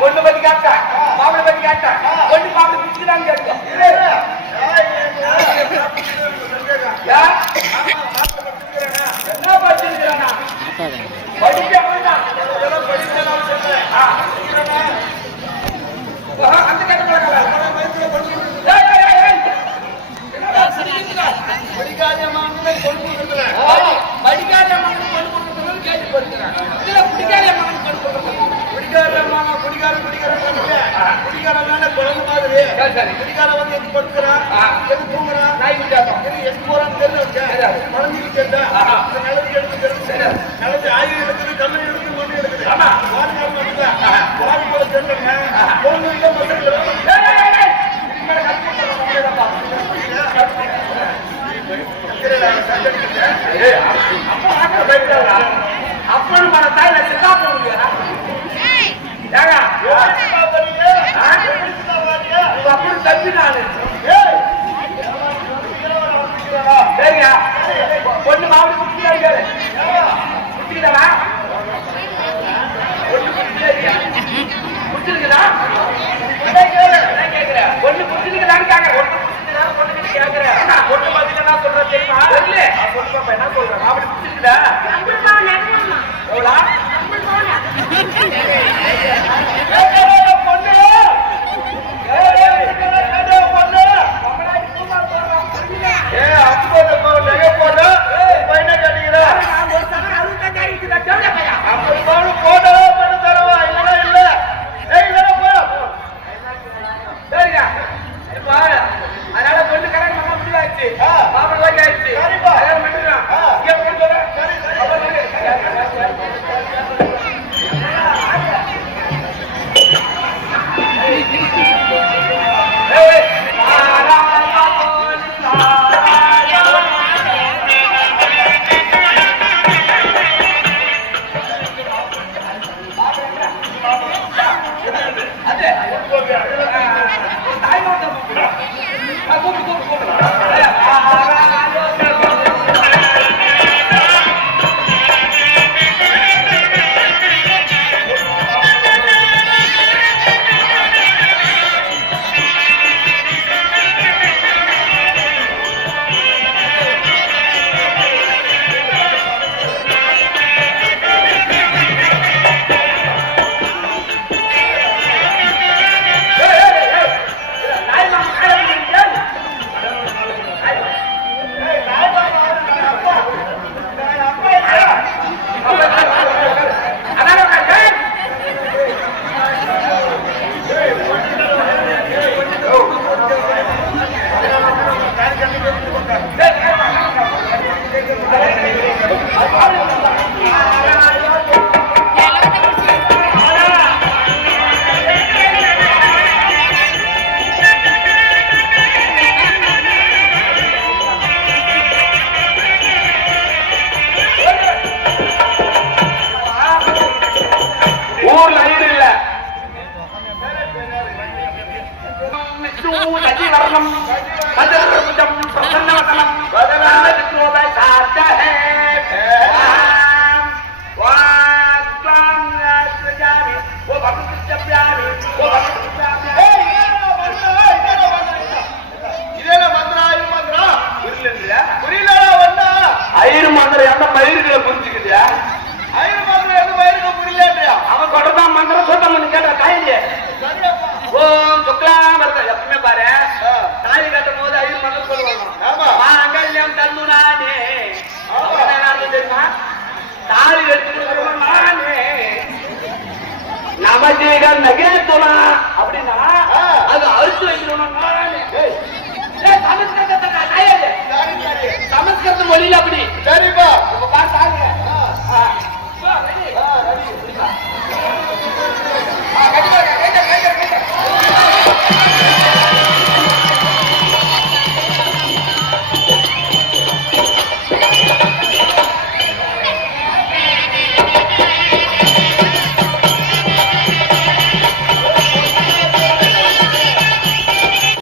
பொண்ணு பத்தி கேட்டா மாப்பிளை பத்தி கேட்டா பொண்ணு மாப்பிளை பிடிச்சுதான் கேட்கும். என்ன படிச்சிருக்கிறானா படிக்க அந்த கேட்ட படிக்காத மகன் கொண்டு படிக்காத மகன் கொண்டு கொடுக்கணும் கேட்டு படிக்கிறான். இதுல பிடிக்காத மகன் கொண்டு கொடுக்கணும். பிடிக்காத மகன் குடிக்கார குடிக்காரனால குழந்தை மாதிரி குடிக்கார வந்து எது படுக்கிறான் எது தூங்குறான் நாய் விட்டாட்டம் எது போறான்னு தெரிஞ்சு குழந்தைக்கு தெரிஞ்சா நிலவு எடுத்து தெரிஞ்சு நிலத்து ஆயுள் எடுக்குது கல்லை எடுக்குது ஒண்ணு எடுக்குது வாரிகால் மட்டும்தான் வாரி போல தெரிஞ்சுங்க பொண்ணு இல்லை அப்பன் மன தாயில சிக்கா போடுங்க அப்படி தப்பி நானு சரியா பொண்ணு மாவட்டம் குடிக்கிறாரு குடிக்கிறா குடிச்சிருக்குதா கேக்குறேன் பொண்ணு குடிச்சிருக்குதான்னு கேக்குறேன் பொண்ணு கேக்குறேன் பொண்ணு பாத்தீங்கன்னா என்ன சொல்றேன் தெரியுமா தெரியல பொண்ணு பாப்பா என்ன சொல்றேன் மாவட்டம் குடிச்சிருக்குதா எவ்வளோ அதனால பொண்ணு கல்யாணம் முடிவாச்சு மாப்பிள்ளை ஆயிடுச்சு அந்த மயிர்களை புரிஞ்சுக்குது. ஐயர் மாத்திரம் எந்த மயிருக்கு புரியலையா? அவன் கொடதான் மந்திரம் சொல்ல முடியும் கேட்டா தாயிலே. ஓ சுக்லாம் வருது எப்பவுமே பாரு. தாலி கட்டும் போது ஐயர் மந்திரம் சொல்லுவாங்க. மாங்கல்யம் தன்னுனானே. என்ன தெரியுமா? தாலி எடுத்துட்டு நானே நமஜீகன் நகேத்துனா அப்படின்னா அது அறுத்து வைக்கணும்.